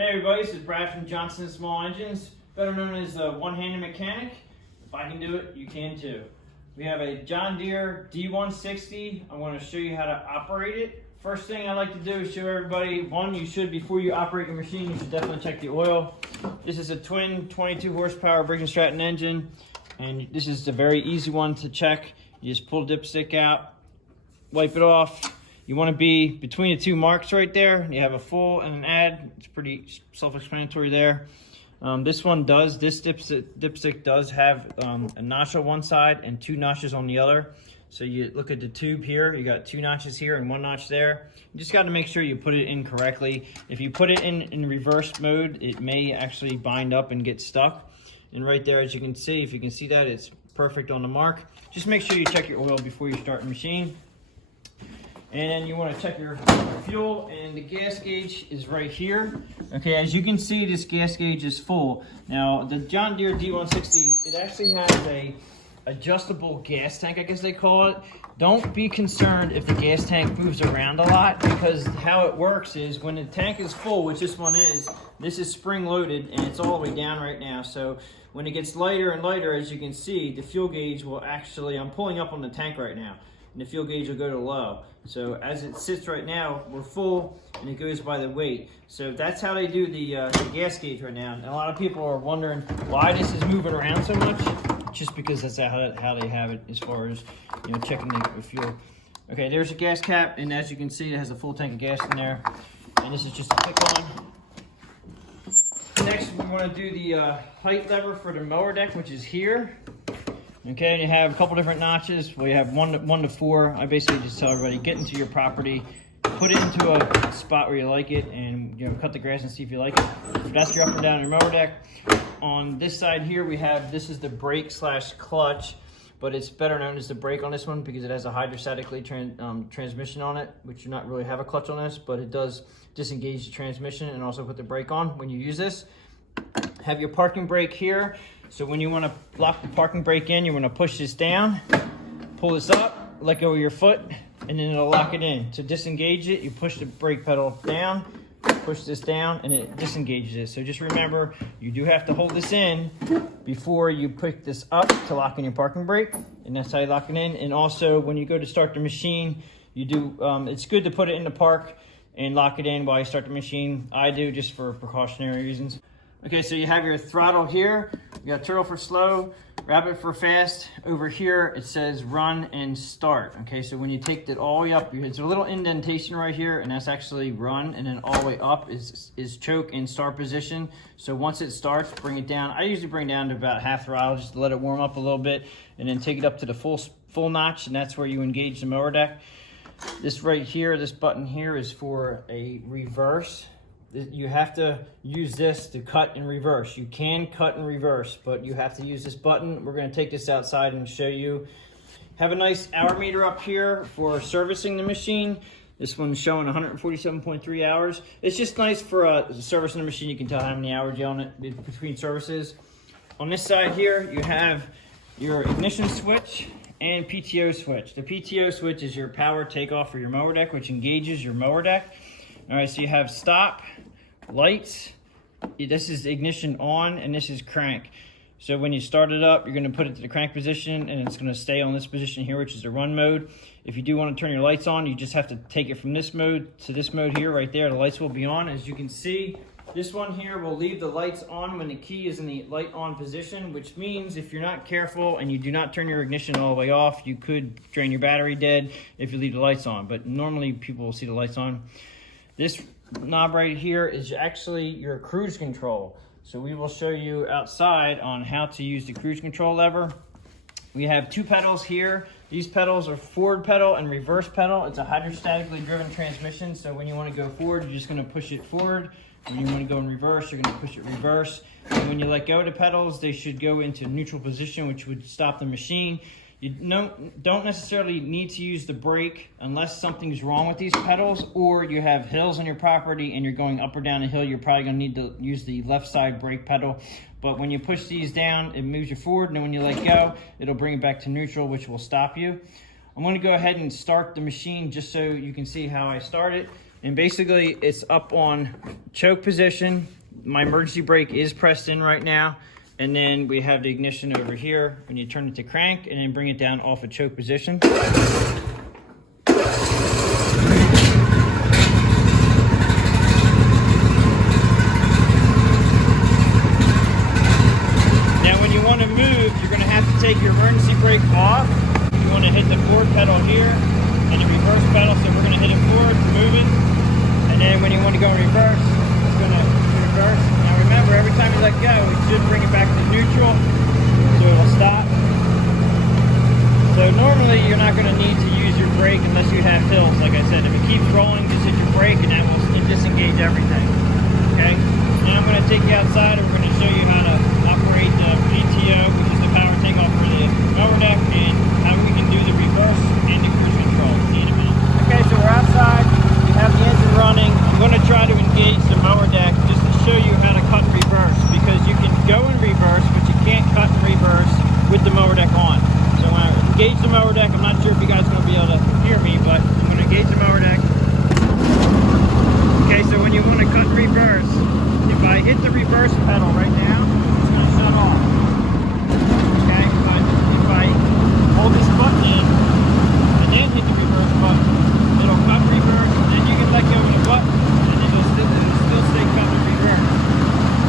Hey everybody, this is Brad from Johnson Small Engines, better known as the one-handed mechanic. If I can do it, you can too. We have a John Deere D160. I'm going to show you how to operate it. First thing I like to do is show everybody, before you operate your machine, you should definitely check the oil. This is a twin 22 horsepower Briggs & Stratton engine, and this is a very easy one to check. You just pull the dipstick out, wipe it off. You want to be between the two marks right there. You have a full and an add. It's pretty self-explanatory there. This dipstick does have a notch on one side and two notches on the other. So you look at the tube here, you got two notches here and one notch there. You just got to make sure you put it in correctly. If you put it in reverse mode, it may actually bind up and get stuck. And right there, as you can see, if you can see that, it's perfect on the mark. Just make sure you check your oil before you start the machine. And then you want to check your fuel, and the gas gauge is right here. Okay, as you can see, this gas gauge is full. Now, the John Deere D160, it actually has a adjustable gas tank, I guess they call it. Don't be concerned if the gas tank moves around a lot, because how it works is when the tank is full, which this one is, this is spring loaded and it's all the way down right now. So when it gets lighter and lighter, as you can see, the fuel gauge will actually, I'm pulling up on the tank right now, and the fuel gauge will go to low. So as it sits right now, we're full and it goes by the weight. So that's how they do the gas gauge right now. And a lot of people are wondering why this is moving around so much. Just because that's how they have it as far as, you know, checking the fuel. Okay, there's a gas cap, and as you can see, it has a full tank of gas in there. And this is just a click on. Next, we want to do the height lever for the mower deck, which is here. Okay, and you have a couple different notches. Well, you have one to four. I basically just tell everybody, get into your property, put it into a spot where you like it, and cut the grass and see if you like it. So that's your up and down your mower deck. On this side here, we have, this is the brake / clutch, but it's better known as the brake on this one because it has a hydrostatically transmission on it, which you not really have a clutch on this, but it does disengage the transmission and also put the brake on when you use this. Have your parking brake here. So when you want to lock the parking brake in, you want to push this down, pull this up, let go of your foot, and then it'll lock it in. To disengage it, you push the brake pedal down, push this down, and it disengages it. So just remember, you do have to hold this in before you pick this up to lock in your parking brake, and that's how you lock it in. And also, when you go to start the machine, you do. It's good to put it in the park and lock it in while you start the machine. I do, just for precautionary reasons. Okay, so you have your throttle here. You got turtle for slow, rabbit for fast. Over here, it says run and start. Okay, so when you take that all the way up, there's a little indentation right here, and that's actually run, and then all the way up is choke and start position. So once it starts, bring it down. I usually bring it down to about half throttle just to let it warm up a little bit, and then take it up to the full notch, and that's where you engage the mower deck. This right here, this button here is for a reverse. You have to use this to cut and reverse. You can cut and reverse, but you have to use this button. We're going to take this outside and show you. Have a nice hour meter up here for servicing the machine. This one's showing 147.3 hours. It's just nice for servicing the machine. You can tell how many hours you're on it between services. On this side here, you have your ignition switch and PTO switch. The PTO switch is your power takeoff for your mower deck, which engages your mower deck. All right, so you have stop, lights, this is ignition on, and this is crank. So when you start it up, you're gonna put it to the crank position, and it's gonna stay on this position here, which is the run mode. If you do wanna turn your lights on, you just have to take it from this mode to this mode here, right there. The lights will be on. As you can see, this one here will leave the lights on when the key is in the light on position, which means if you're not careful and you do not turn your ignition all the way off, you could drain your battery dead if you leave the lights on, but normally people will see the lights on. This knob right here is actually your cruise control. So we will show you outside on how to use the cruise control lever. We have two pedals here. These pedals are forward pedal and reverse pedal. It's a hydrostatically driven transmission. So when you want to go forward, you're just going to push it forward. When you want to go in reverse, you're going to push it reverse. And when you let go of the pedals, they should go into neutral position, which would stop the machine. You don't necessarily need to use the brake unless something's wrong with these pedals, or you have hills on your property and you're going up or down a hill. You're probably going to need to use the left side brake pedal. But when you push these down, it moves you forward, and then when you let go, it'll bring it back to neutral, which will stop you. I'm going to go ahead and start the machine just so you can see how I start it. And basically it's up on choke position. My emergency brake is pressed in right now. And then we have the ignition over here when you turn it to crank and then bring it down off of choke position. Now when you want to move, you're going to have to take your emergency brake off. You want to hit the forward pedal here and the reverse pedal. So we're going to hit it forward, moving. And then when you want to go in reverse, it's going to reverse. Now remember, every time you let go, it should bring it back to neutral, so it will stop. So normally you're not going to need to use your brake unless you have hills. Like I said, if it keeps rolling, just hit your brake and that will disengage everything. Okay? Now I'm going to take you outside and we're going to show you how to operate the PTO, which is the power takeoff for the mower deck, and how we can do the reverse and the cruise control in a minute. Okay, so we're outside. We have the engine running. I'm going to try to engage the mower deck just to show you how to cut and reverse, because you can go in reverse, but you can't cut and reverse with the mower deck on. So when I engage the mower deck, I'm not sure if you guys are going to be able to hear me, but I'm going to engage the mower deck. Okay, so when you want to cut and reverse, if I hit the reverse pedal right now, it's going to shut off. Okay, but if I hold this button in and then hit the reverse button, it'll cut reverse, and then you can let go of the button and it'll still stay cut and reverse.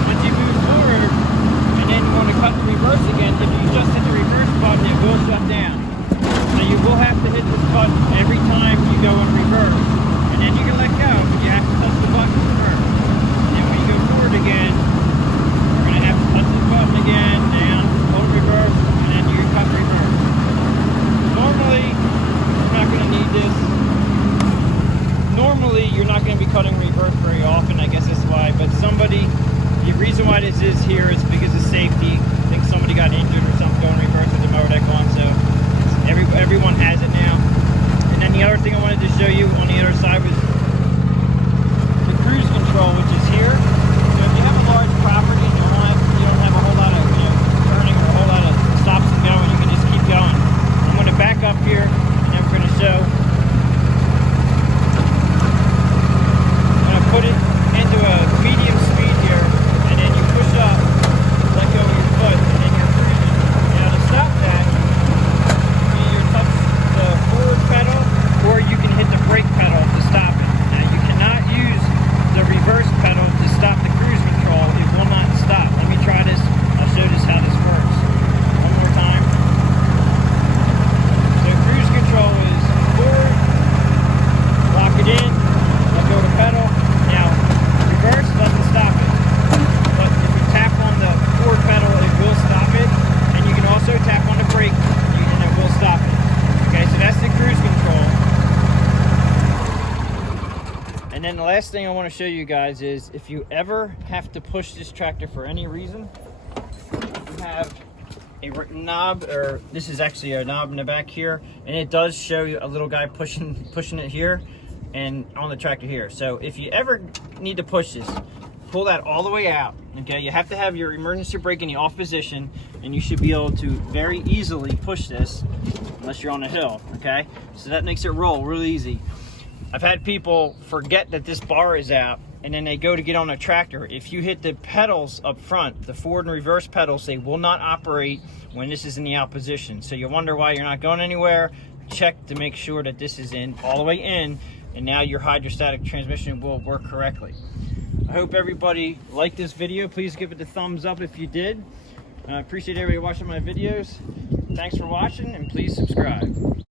Once you move forward and then you want to cut the reverse again, if you just hit the reverse button, it will shut down. Now you will have to hit this button every time you go in reverse, and then you can let go, but you have to touch the button first. And then when you go forward again, you're going to have to touch the button again, down, hold reverse, and then you can cut reverse. Normally, you're not going to need this. Normally, you're not going to be cutting reverse very often, I guess that's why, but the reason why this is here is because of safety. I think somebody got injured or something going reverse with the mower deck on, so everyone has it now. And then the other thing I wanted to show you on the other side was the cruise control, which is here. So if you have a large property and you don't have a whole lot of turning or a whole lot of stops and going, you can just keep going. I'm going to back up here and then we're going to show. Put it into a medium speed here, and then you push up, let go of your foot, and then you're cruising. Now to stop that, you either touch the forward pedal, or you can hit the brake pedal to stop it. Now you cannot use the reverse pedal to stop the cruise control. It will not stop. Let me try this. I'll show this how this works. One more time. So cruise control is forward, lock it in, let go of the pedal. Now, reverse doesn't stop it, but if you tap on the forward pedal, it will stop it, and you can also tap on the brake, and it will stop it. Okay, so that's the cruise control. And then the last thing I want to show you guys is, if you ever have to push this tractor for any reason, you have a knob, or this is actually a knob in the back here, and it does show you a little guy pushing it here and on the tractor here. So if you ever need to push this, pull that all the way out. Okay, you have to have your emergency brake in the off position, and you should be able to very easily push this unless you're on a hill. Okay, so that makes it roll real easy. I've had people forget that this bar is out, and then they go to get on a tractor. If you hit the pedals up front, the forward and reverse pedals, they will not operate when this is in the out position. So you wonder why you're not going anywhere. Check to make sure that this is in all the way in, and now your hydrostatic transmission will work correctly. I hope everybody liked this video. Please give it a thumbs up if you did. I appreciate everybody watching my videos. Thanks for watching, and please subscribe.